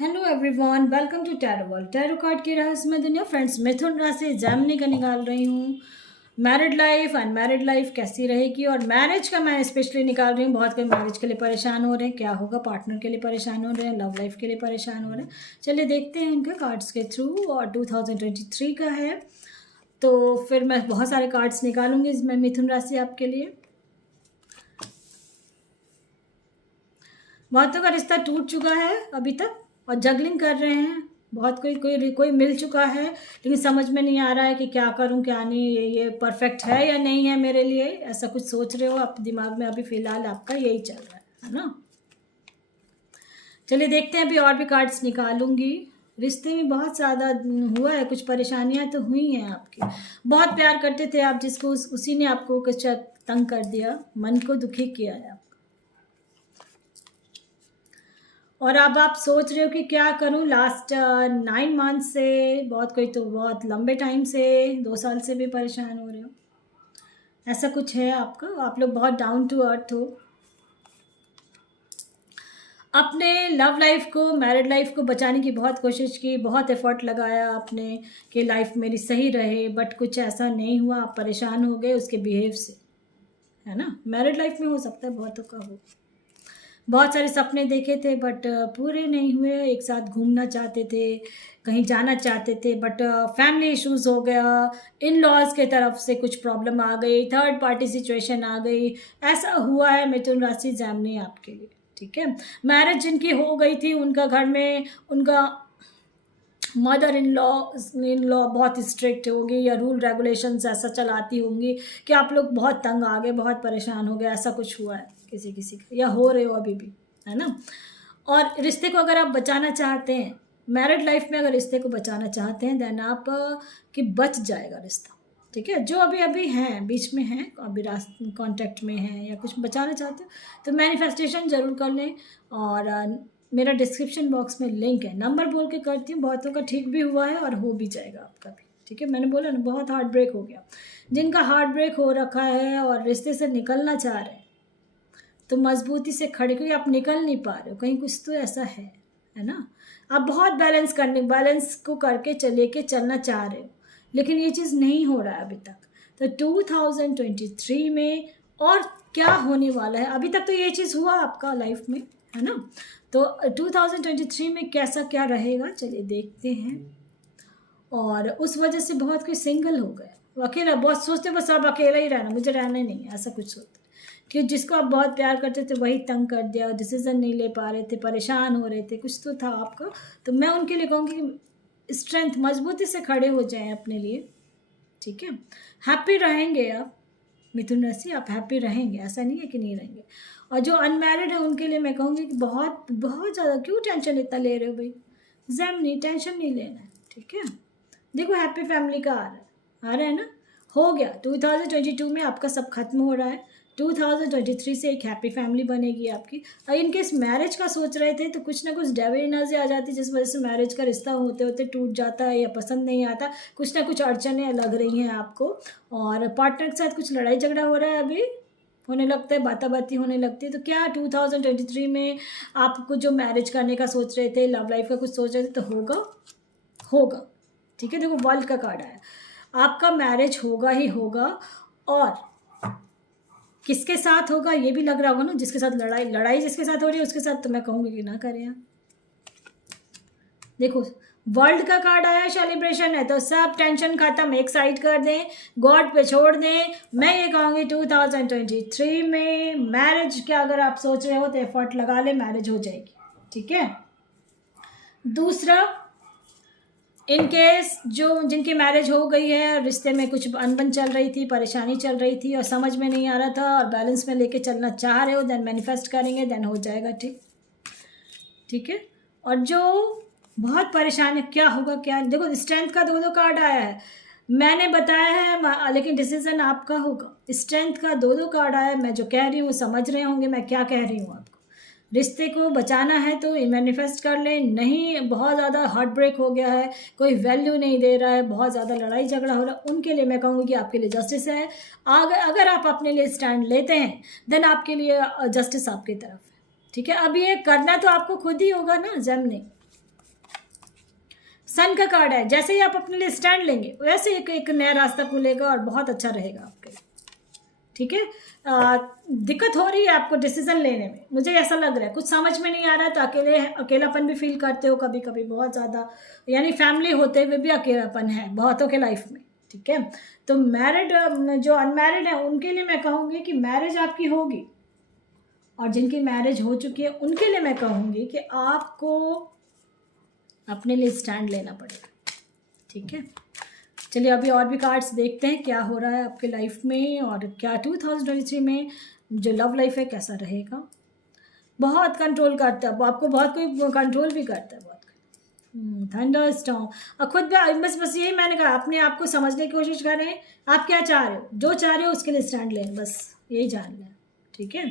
Hello everyone, welcome to tarot world. Tarot card की रहस्यमय दुनिया। फ्रेंड्स, मिथुन राशि जैमिनी का निकाल रही हूँ। मैरिड लाइफ, अनमैरिड लाइफ कैसी रहेगी, और मैरिज का मैं स्पेशली निकाल रही हूँ। बहुत कोई मैरिज के लिए परेशान हो रहे हैं, क्या होगा, पार्टनर के लिए परेशान हो रहे हैं, लव लाइफ के लिए परेशान हो रहे हैं। चलिए देखते हैं इनके कार्ड्स के थ्रू। और 2023 का है, तो फिर मैं बहुत सारे कार्ड्स निकालूंगी इसमें मिथुन राशि आपके लिए। बहुतों का रिश्ता टूट चुका है अभी तक और जगलिंग कर रहे हैं। बहुत कोई कोई कोई मिल चुका है, लेकिन समझ में नहीं आ रहा है कि क्या करूं क्या नहीं, ये परफेक्ट है या नहीं है मेरे लिए, ऐसा कुछ सोच रहे हो आप दिमाग में। अभी फिलहाल आपका यही चल रहा है ना। चलिए देखते हैं, अभी और भी कार्ड्स निकालूंगी। रिश्ते में बहुत ज़्यादा हुआ है, कुछ परेशानियां तो हुई हैं आपकी। बहुत प्यार करते थे आप जिसको, उसी ने आपको कुछ तंग कर दिया, मन को दुखी किया है। और अब आप सोच रहे हो कि क्या करूं। लास्ट 9 मंथ से, बहुत कोई तो बहुत लंबे टाइम से, 2 साल से भी परेशान हो रहे हो। ऐसा कुछ है आपका। आप लोग बहुत डाउन टू अर्थ हो। अपने लव लाइफ को, मैरिड लाइफ को बचाने की बहुत कोशिश की, बहुत एफर्ट लगाया आपने कि लाइफ मेरी सही रहे, बट कुछ ऐसा नहीं हुआ। आप परेशान हो गए उसके बिहेव से, है ना। मैरिड लाइफ में हो सकता है बहुतों का हो। बहुत सारे सपने देखे थे बट पूरे नहीं हुए। एक साथ घूमना चाहते थे, कहीं जाना चाहते थे, बट फैमिली इश्यूज हो गया, इन लॉज के तरफ से कुछ प्रॉब्लम आ गई, थर्ड पार्टी सिचुएशन आ गई। ऐसा हुआ है मिथुन राशि जैमिनी आपके लिए। ठीक है, मैरिज जिनकी हो गई थी उनका घर में उनका मदर इन लॉ बहुत स्ट्रिक्ट होगी, या रूल रेगुलेशंस ऐसा चलाती होंगी कि आप लोग बहुत तंग आ गए, बहुत परेशान हो गए। ऐसा कुछ हुआ है किसी किसी का, या हो रहे हो अभी भी, है ना। और रिश्ते को अगर आप बचाना चाहते हैं, मैरिड लाइफ में अगर रिश्ते को बचाना चाहते हैं, देन आप कि बच जाएगा रिश्ता। ठीक है, जो अभी अभी हैं, बीच में हैं, अभी कांटेक्ट में हैं, या कुछ बचाना चाहते हो तो मैनिफेस्टेशन ज़रूर कर लें। और मेरा डिस्क्रिप्शन बॉक्स में लिंक है, नंबर बोल के करती हूँ। बहुतों का ठीक भी हुआ है और हो भी जाएगा आपका भी। ठीक है, मैंने बोला ना, बहुत हार्ट ब्रेक हो गया। जिनका हार्ट ब्रेक हो रखा है और रिश्ते से निकलना चाह रहे हैं, तो मजबूती से खड़े, क्योंकि आप निकल नहीं पा रहे हो, कहीं कुछ तो ऐसा है ना। आप बहुत बैलेंस को करके लेके चलना चाह रहे हो, लेकिन ये चीज़ नहीं हो रहा है अभी तक। तो 2023 में और क्या होने वाला है, अभी तक तो ये चीज़ हुआ आपका लाइफ में, है ना। तो 2023 में कैसा क्या रहेगा, चलिए देखते हैं। और उस वजह से बहुत कोई सिंगल हो गए, वो अकेला, बहुत सोचते बस अब अकेला ही रहना, मुझे रहना ही नहीं है, ऐसा कुछ सोचते कि जिसको आप बहुत प्यार करते थे वही तंग कर दिया, डिसीजन नहीं ले पा रहे थे, परेशान हो रहे थे, कुछ तो था आपका। तो मैं उनके लिए कहूँगी कि स्ट्रेंथ, मजबूती से खड़े हो जाएं अपने लिए। ठीक है, हैप्पी रहेंगे आप मिथुन राशि, आप हैप्पी रहेंगे, ऐसा नहीं है कि नहीं रहेंगे। और जो अनमैरिड है उनके लिए मैं कहूँगी कि बहुत बहुत ज़्यादा क्यों टेंशन इतना ले रहे हो भाई। नहीं, टेंशन नहीं लेना है। ठीक है, देखो हैप्पी फैमिली का आ रहा है ना। हो गया 2022 में आपका सब खत्म हो रहा है। 2023 से एक हैप्पी फैमिली बनेगी आपकी। और इनकेस मैरिज का सोच रहे थे तो कुछ ना कुछ डेविल एनर्जी आ जाती है, जिस वजह से मैरिज का रिश्ता होते होते टूट जाता है या पसंद नहीं आता। कुछ ना कुछ अड़चनें लग रही हैं आपको, और पार्टनर के साथ कुछ लड़ाई झगड़ा हो रहा है अभी, होने लगता है, बाताबाती होने लगती है। तो क्या 2023 में आपको जो मैरिज करने का सोच रहे थे, लव लाइफ का कुछ सोच रहे थे, तो होगा। ठीक है, देखो वर्ल्ड का कार्ड आया, आपका मैरिज होगा ही होगा। और किसके साथ होगा ये भी लग रहा होगा ना, जिसके साथ लड़ाई जिसके साथ हो रही है उसके साथ तो मैं कहूँगी कि ना करें आप। देखो वर्ल्ड का कार्ड आया, सेलिब्रेशन है, तो सब टेंशन खत्म, एक साइड कर दें, गॉड पे छोड़ दें। मैं ये कहूँगी 2023 में मैरिज क्या अगर आप सोच रहे हो तो एफर्ट लगा ले, मैरिज हो जाएगी। ठीक है, दूसरा, इन केस जो जिनकी मैरिज हो गई है, रिश्ते में कुछ अनबन चल रही थी, परेशानी चल रही थी और समझ में नहीं आ रहा था, और बैलेंस में लेके चलना चाह रहे हो, देन मैनिफेस्ट करेंगे, देन हो जाएगा। ठीक है। और जो बहुत परेशान है, क्या होगा क्या, देखो स्ट्रेंथ का दो कार्ड आया है, मैंने बताया है, लेकिन डिसीजन आपका होगा। स्ट्रेंथ का दो कार्ड आया है, मैं जो कह रही हूँ समझ रहे होंगे मैं क्या कह रही हूँ आपको। रिश्ते को बचाना है तो मैनिफेस्ट कर लें। नहीं, बहुत ज़्यादा हार्ट ब्रेक हो गया है, कोई वैल्यू नहीं दे रहा है, बहुत ज़्यादा लड़ाई झगड़ा हो रहा है, उनके लिए मैं कहूँगी कि आपके लिए जस्टिस है। अगर आप अपने लिए स्टैंड लेते हैं, देन आपके लिए जस्टिस आपकी तरफ है। ठीक है, अब ये करना तो आपको खुद ही होगा ना, जम नहीं। सन का कार्ड है, जैसे ही आप अपने लिए स्टैंड लेंगे वैसे एक नया रास्ता खुलेगा और बहुत अच्छा रहेगा आपके लिए। ठीक है, दिक्कत हो रही है आपको डिसीजन लेने में, मुझे ऐसा लग रहा है कुछ समझ में नहीं आ रहा है, तो अकेलापन भी फील करते हो कभी कभी बहुत ज़्यादा, यानी फैमिली होते हुए भी अकेलापन है बहुतों के लाइफ में। ठीक है, तो मैरिड जो अनमैरिड है उनके लिए मैं कहूँगी कि मैरिज आपकी होगी, और जिनकी मैरिज हो चुकी है उनके लिए मैं कहूँगी कि आपको अपने लिए स्टैंड लेना पड़ेगा। ठीक है, चलिए अभी और भी कार्ड्स देखते हैं क्या हो रहा है आपके लाइफ में, और क्या 2023 में जो लव लाइफ है कैसा रहेगा। बहुत कंट्रोल करता है आपको, बहुत कोई कंट्रोल भी करता है बहुत। थंडर स्टॉर्म, और खुद भी बस यही मैंने कहा, अपने आप को समझने की कोशिश करें, आप क्या चाह रहे हो, जो चाह रहे हो उसके लिए स्टैंड लें, बस यही जान लें। ठीक है,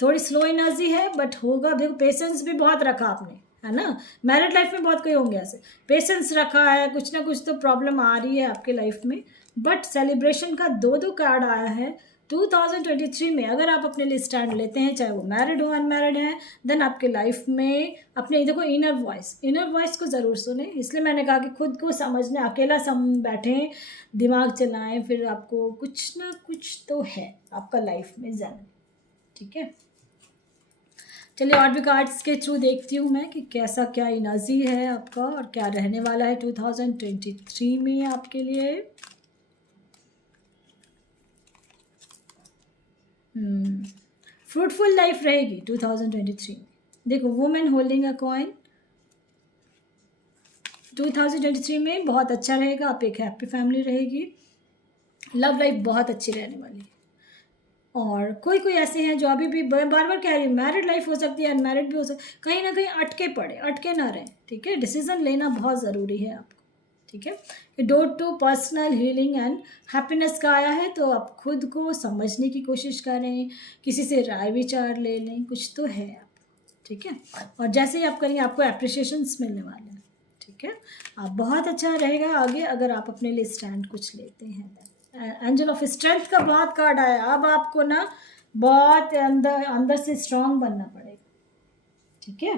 थोड़ी स्लो एनर्जी है बट होगा, देखो पेशेंस भी बहुत रखा आपने, है ना। मैरिड लाइफ में बहुत कोई होंगे ऐसे, पेशेंस रखा है, कुछ ना कुछ तो प्रॉब्लम आ रही है आपके लाइफ में, बट सेलिब्रेशन का दो कार्ड आया है 2023 में। अगर आप अपने लिए स्टैंड लेते हैं, चाहे वो मैरिड हो अनमैरिड है, देन आपके लाइफ में अपने देखो इनर वॉइस को ज़रूर सुने। इसलिए मैंने कहा कि खुद को समझने, अकेला बैठें, दिमाग चलाएं, फिर आपको कुछ ना कुछ तो है आपका लाइफ में जन। ठीक है, चलिए और भी कार्ड्स के थ्रू देखती हूँ मैं कि कैसा क्या एनर्जी है आपका और क्या रहने वाला है 2023 में आपके लिए। फ्रूटफुल लाइफ रहेगी 2023 में। देखो वुमेन होल्डिंग अ कॉइन, 2023 में बहुत अच्छा रहेगा, आप एक हैप्पी फैमिली रहेगी, लव लाइफ बहुत अच्छी रहने वाली है। और कोई ऐसे हैं जो अभी भी बार बार कह रही है, मैरिड लाइफ हो सकती है अनमैरिड भी हो सकती है, कहीं ना कहीं अटके ना रहें। ठीक है, डिसीजन लेना बहुत ज़रूरी है आपको। ठीक है, ये door to personal healing and happiness का आया है, तो आप खुद को समझने की कोशिश करें, किसी से राय विचार ले लें, कुछ तो है आप। ठीक है, और जैसे ही आप करेंगे आपको अप्रिशिएशंस मिलने वाले हैं। ठीक है, आप बहुत अच्छा रहेगा आगे अगर आप अपने लिए स्टैंड कुछ लेते हैं। एंजल ऑफ स्ट्रेंथ का बहुत कार्ड आया, अब आपको ना बहुत अंदर से स्ट्रांग बनना पड़ेगा। ठीक है,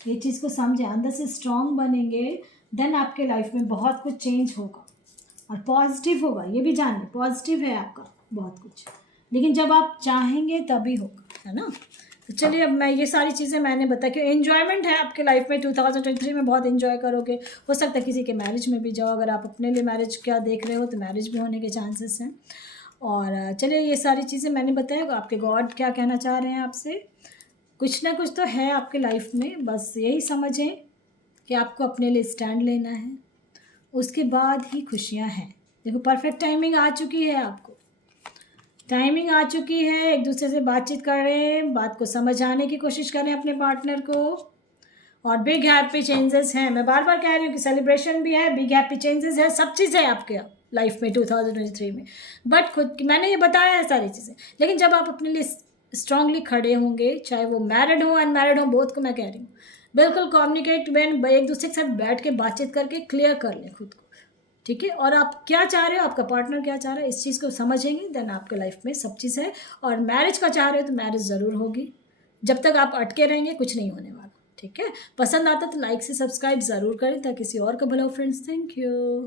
ये चीज़ को समझें, अंदर से स्ट्रांग बनेंगे देन आपके लाइफ में बहुत कुछ चेंज होगा और पॉजिटिव होगा। ये भी जान लें पॉजिटिव है आपका बहुत कुछ, लेकिन जब आप चाहेंगे तभी होगा, है ना। तो चलिए अब मैं ये सारी चीज़ें मैंने बताया कि एन्जॉयमेंट है आपके लाइफ में 2023 में, बहुत एंजॉय करोगे। हो सकता है किसी के मैरिज में भी जाओ, अगर आप अपने लिए मैरिज क्या देख रहे हो तो मैरिज भी होने के चांसेस हैं। और चलिए ये सारी चीज़ें मैंने बताया, आपके गॉड क्या कहना चाह रहे हैं आपसे, कुछ ना कुछ तो है आपके लाइफ में, बस यही समझें कि आपको अपने लिए स्टैंड लेना है, उसके बाद ही खुशियाँ हैं। देखो परफेक्ट टाइमिंग आ चुकी है, आपको टाइमिंग आ चुकी है, एक दूसरे से बातचीत करें, बात को समझ आने की कोशिश करें अपने पार्टनर को, और बिग हैप्पी चेंजेस हैं। मैं बार बार कह रही हूँ कि सेलिब्रेशन भी है, बिग हैप्पी चेंजेस है, सब चीज़ है आपके लाइफ में 2023 में। बट खुद मैंने ये बताया है सारी चीज़ें, लेकिन जब आप अपने लिए स्ट्रांगली खड़े होंगे, चाहे वो मैरिड हो अनमैरिड हो, बोथ को मैं कह रही हूँ, बिल्कुल कम्युनिकेट में एक दूसरे के साथ बैठ के बातचीत करके क्लियर कर लें खुद को। ठीक है, और आप क्या चाह रहे हो, आपका पार्टनर क्या चाह रहा है, इस चीज़ को समझेंगे देन आपके लाइफ में सब चीज़ है। और मैरिज का चाह रहे हो तो मैरिज ज़रूर होगी, जब तक आप अटके रहेंगे कुछ नहीं होने वाला। ठीक है, पसंद आता तो लाइक से सब्सक्राइब ज़रूर करें ताकि किसी और का भला हो फ्रेंड्स। Thank you.